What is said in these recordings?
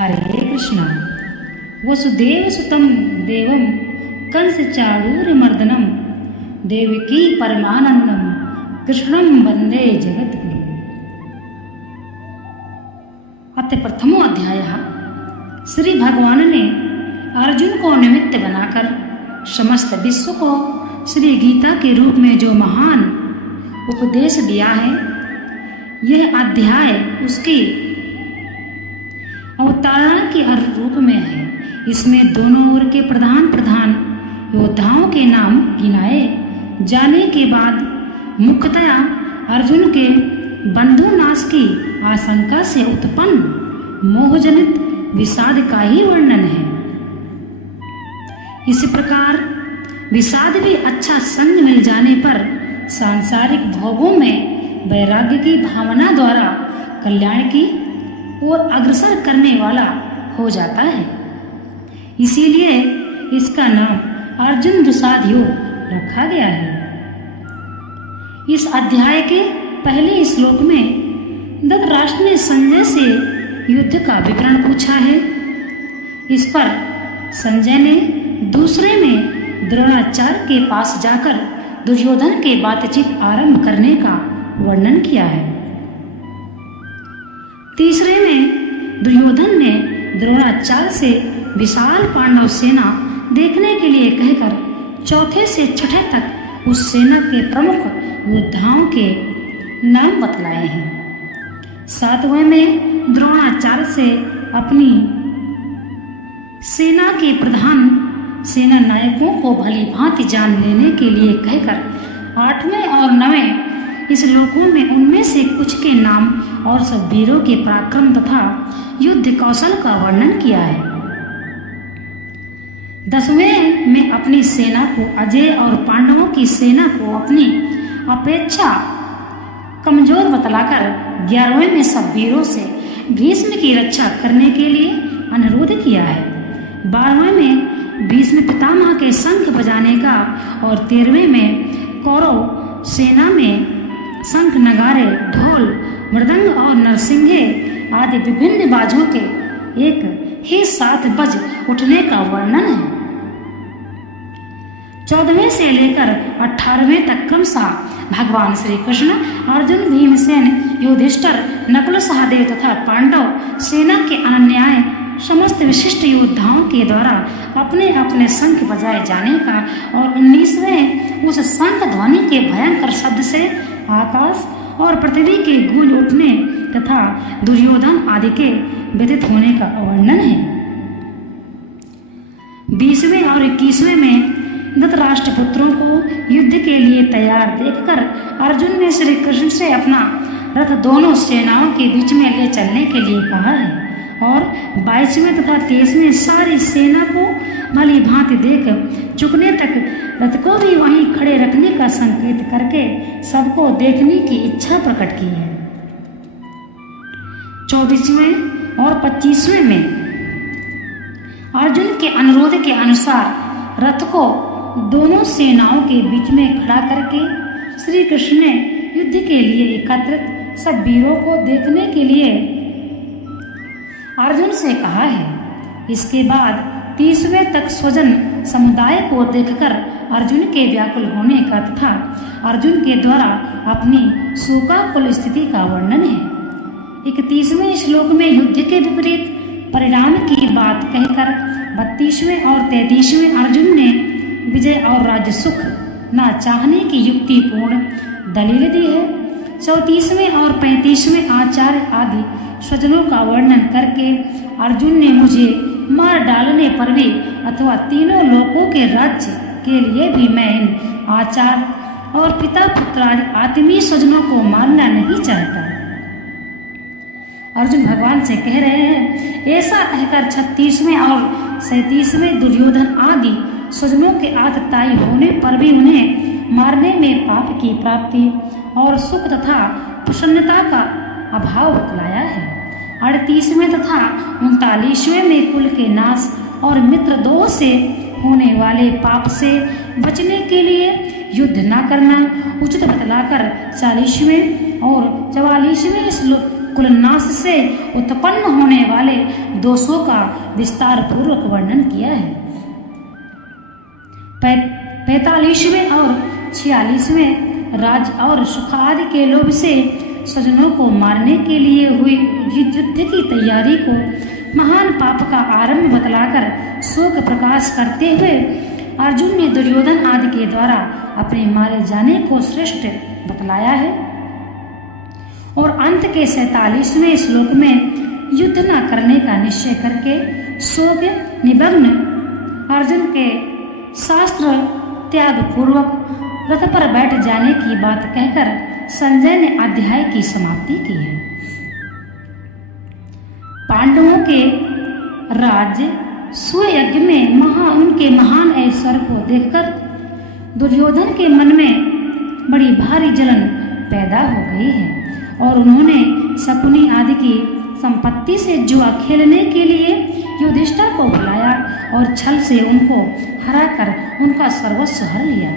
हरे कृष्ण। वसुदेव सुतं देवं कंस चाणूरमर्दनं देवकी परमानंदम कृष्णं वंदे जगद्गुरु। अतः प्रथमो अध्याय। श्री भगवान ने अर्जुन को निमित्त बनाकर समस्त विश्व को श्री गीता के रूप में जो महान उपदेश दिया है, यह अध्याय उसकी अवतारणा के रूप में है। इसमें दोनों ओर के प्रधान प्रधान योद्धाओं के नाम गिनाए जाने के बाद मुख्यतया अर्जुन के बंधुनाश की आशंका से उत्पन्न मोहजनित विषाद का ही वर्णन है। इसी प्रकार विषाद भी अच्छा संग मिल जाने पर सांसारिक भोगों में वैराग्य की भावना द्वारा कल्याण की ओर अग्रसर करने वाला हो जाता है। इसीलिए इसका नाम अर्जुन दुसाध योग रखा गया है। इस अध्याय के पहले श्लोक में धृतराष्ट्र ने संजय से युद्ध का विवरण पूछा है। इस पर संजय ने दूसरे में द्रोणाचार्य के पास जाकर दुर्योधन के बातचीत आरंभ करने का वर्णन किया है। तीसरे में दुर्योधन ने द्रोणाचार्य से विशाल पांडव सेना देखने के लिए कहकर चौथे से छठे तक उस सेना के प्रमुख योद्धाओं के नाम बतलाए हैं। सातवें में द्रोणाचार्य से अपनी सेना के प्रधान सेना नायकों को भली भांति जान लेने के लिए कहकर आठवें और नवें इस श्लोकों में उनमें से कुछ के नाम और सब वीरों के पराक्रम तथा युद्ध कौशल का वर्णन किया है। दसवें में अपनी सेना को अजय और पांडवों की सेना को अपनी अपेक्षा कमजोर बतलाकर 11वें में सब वीरों से भीष्म की रक्षा करने के लिए अनुरोध किया है। 12वें में भीष्म पितामह के शंख बजाने का और 13वें में कौरव सेना में शंख नगारे ढोल मृदंग और नरसिंहे आदि विभिन्न बाजों के एक ही साथ बज उठने का वर्णन है। 14वें से लेकर 18वें तक क्रमशः भगवान श्री कृष्ण अर्जुन भीमसेन युधिष्ठिर नकुल सहदेव तथा पांडव सेना के अनन्याय समस्त विशिष्ट योद्धाओं के द्वारा अपने अपने शंख बजाए जाने का और 19वें उस शंख ध्वनि के भयंकर शब्द से आकाश और पृथ्वी के गूंज उठने तथा दुर्योधन आदि के व्यथित होने का वर्णन है। 20वें और 21वें में धृतराष्ट्र पुत्रों को युद्ध के लिए तैयार देखकर अर्जुन ने श्री कृष्ण से अपना रथ दोनों सेनाओं के बीच में ले चलने के लिए कहा है और 22वें तथा 23वें सारी सेना को भली भांति देख चुकने तक रथ को भी वहीं खड़े रखने का संकेत करके सबको देखने की इच्छा प्रकट की है। 24वें और 25वें में अर्जुन के अनुरोध के अनुसार रथ को दोनों सेनाओं के बीच में खड़ा करके श्री कृष्ण ने युद्ध के लिए एकत्रित सब वीरों को देखने के लिए अर्जुन से कहा है। इसके बाद 30वें तक स्वजन समुदाय को देखकर अर्जुन के व्याकुल होने का तथा अर्जुन के द्वारा अपनी शोकाकुल स्थिति का वर्णन है। 31वें श्लोक में युद्ध के विपरीत परिणाम की बात कहकर 32वें और 33वें अर्जुन ने विजय और राज्य सुख न चाहने की युक्तिपूर्ण दलील दी है। 34वें और 35वें आचार्य आदि स्वजनों का वर्णन करके अर्जुन ने मुझे मार डालने पर भी अथवा तीनों लोकों के राज्य के लिए भी मैं इन आचार्य और पिता पुत्र आदि आत्मीय स्वजनों को मारना नहीं चाहता। अर्जुन भगवान से कह रहे हैं, ऐसा कहकर 36वें और 37वें दुर्योधन आदि स्वजनों के आतताई होने पर भी उन्हें मारने में पाप की प्राप्ति और सुख तथा प्रसन्नता का अभाव बतलाया है। 38वें तथा 39वें में कुल के नाश और मित्र दोष से होने वाले पाप से बचने के लिए युद्ध न करना उचित बतलाकर 40वें और 44वें श्लोक कुलनाश से उत्पन्न होने वाले दोषों का विस्तार पूर्वक वर्णन किया है। 45वें और 46वें राज और सुख आदि के लोभ से स्वजनों को मारने के लिए हुई युद्ध की तैयारी को महान पाप का आरंभ बतलाकर शोक प्रकाश करते हुए अर्जुन ने दुर्योधन आदि के द्वारा अपने मारे जाने को श्रेष्ठ बतलाया है। और अंत के 47वें श्लोक में युद्ध न करने का निश्चय करके शोक निमग्न अर्जुन के शास्त्र त्याग पूर्वक रथ पर बैठ जाने की बात कहकर संजय ने अध्याय की समाप्ति की है। पांडवों के राज्य स्वयज्ञ में उनके महान ऐश्वर्य को देखकर दुर्योधन के मन में बड़ी भारी जलन पैदा हो गई है और उन्होंने शकुनी आदि की संपत्ति से जुआ खेलने के लिए युधिष्ठिर को बुलाया और छल से उनको हराकर उनका सर्वस्व हर लिया।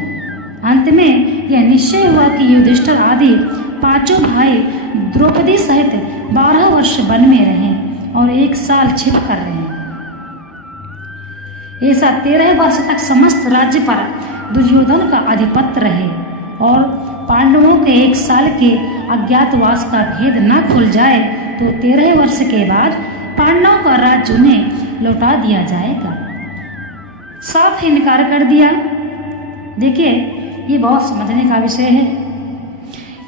अंत में यह निश्चय हुआ कि युधिष्ठिर आदि पांचों भाई द्रौपदी सहित 12 वर्ष वन में रहें और 1 साल छिप कर रहे। ऐसा 13 वर्ष तक समस्त राज्य पर दुर्योधन का आधिपत्य रहे और पांडवों के 1 साल के अज्ञातवास का भेद न खुल जाए तो 13 वर्ष के बाद पांडवों का राज्य उन्हें लौटा दिया जाएगा। साफ इनकार कर दिया। देखिए, ये बहुत समझने का विषय है।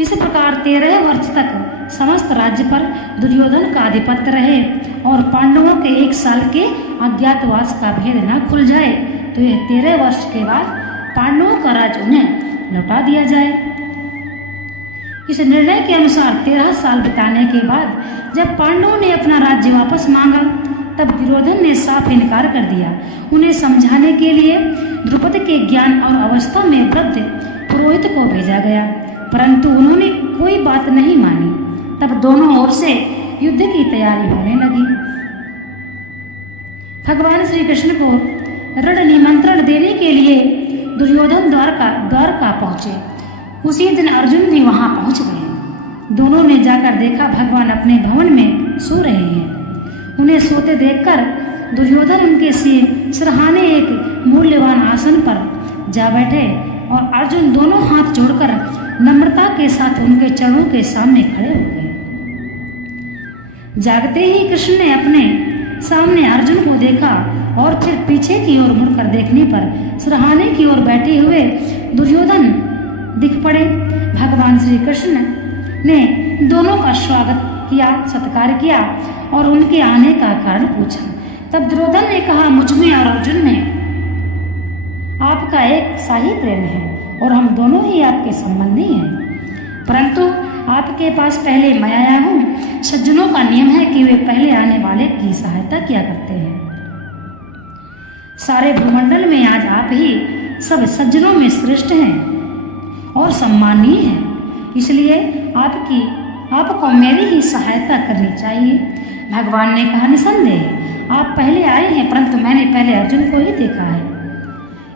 इस प्रकार 13 वर्ष तक समस्त राज्य पर दुर्योधन का आधिपत्य रहे और पांडवों के 1 साल के अज्ञातवास का भेद न खुल जाए तो यह 13 वर्ष के बाद पांडवों का राज्य उन्हें लौटा दिया जाए। इस निर्णय के अनुसार 13 साल बिताने के बाद जब पांडवों ने अपना राज्य वापस मांगा तब दुर्योधन ने साफ इनकार कर दिया। उन्हें समझाने के लिए द्रुपद के ज्ञान और अवस्था में वृद्ध पुरोहित को भेजा गया, परंतु उन्होंने कोई बात नहीं मानी। तब दोनों ओर से युद्ध की तैयारी होने लगी। भगवान श्री कृष्ण को रण निमंत्रण देने के लिए दुर्योधन द्वारका पहुंचे। उसी दिन अर्जुन भी वहां पहुंच गए। दोनों ने जाकर देखा भगवान अपने भवन में सो रहे हैं। उन्हें सोते देखकर दुर्योधन उनके सिरहाने एक मूल्यवान आसन पर जा बैठे और अर्जुन दोनों हाथ जोड़कर नम्रता के साथ उनके चरणों के सामने खड़े हो गए। जागते ही कृष्ण ने अपने सामने अर्जुन को देखा और फिर पीछे की ओर मुड़कर देखने पर सिरहाने की ओर बैठे हुए दुर्योधन दिख पड़े। भगवान श्री कृष्ण ने दोनों का स्वागत किया, सत्कार किया और उनके आने का कारण पूछा। तब दुर्योधन ने कहा, मुझ में और अर्जुन में आपका एक शाही प्रेम है और हम दोनों ही आपके संबंधी हैं, परंतु आपके पास पहले मैं आया हूँ। सज्जनों का नियम है कि वे पहले आने वाले की सहायता किया करते हैं। सारे भूमंडल में आज आप ही सब सज्जनों में श्रेष्ठ हैं और सम्मानीय हैं, इसलिए आपको मेरी ही सहायता करनी चाहिए। भगवान ने कहा, निसंदेह आप पहले आए हैं, परंतु मैंने पहले अर्जुन को ही देखा है,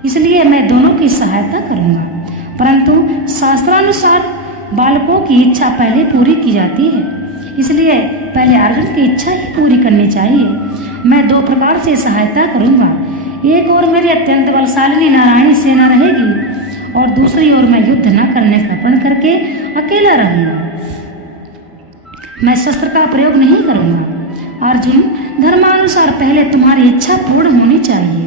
इसलिए मैं दोनों की सहायता करूंगा। परंतु शास्त्रानुसार बालकों की इच्छा पहले पूरी की जाती है, इसलिए पहले अर्जुन की इच्छा ही पूरी करनी चाहिए। मैं 2 प्रकार से सहायता करूंगा। एक ओर मेरी अत्यंत बलशालिनी नारायणी सेना रहेगी और दूसरी ओर मैं युद्ध न करने का प्रण करके अकेला रहूंगा। मैं शस्त्र का प्रयोग नहीं करूंगा। अर्जुन, धर्मानुसार पहले तुम्हारी इच्छा पूर्ण होनी चाहिए,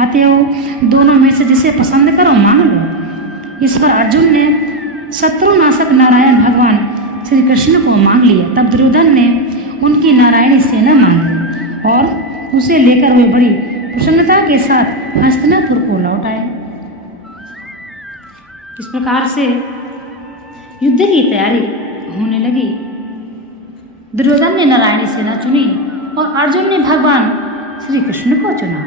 अतएव दोनों में से जिसे पसंद करो मांग लो। इस पर अर्जुन ने शत्रुनाशक नारायण भगवान श्री कृष्ण को मांग लिया। तब दुर्योधन ने उनकी नारायणी सेना मांग ली और उसे लेकर वे बड़ी प्रसन्नता के साथ हस्तिनापुर को लौट आए। इस प्रकार से युद्ध की तैयारी होने लगी। दुर्योधन ने नारायणी सेना चुनी और अर्जुन ने भगवान श्री कृष्ण को चुना।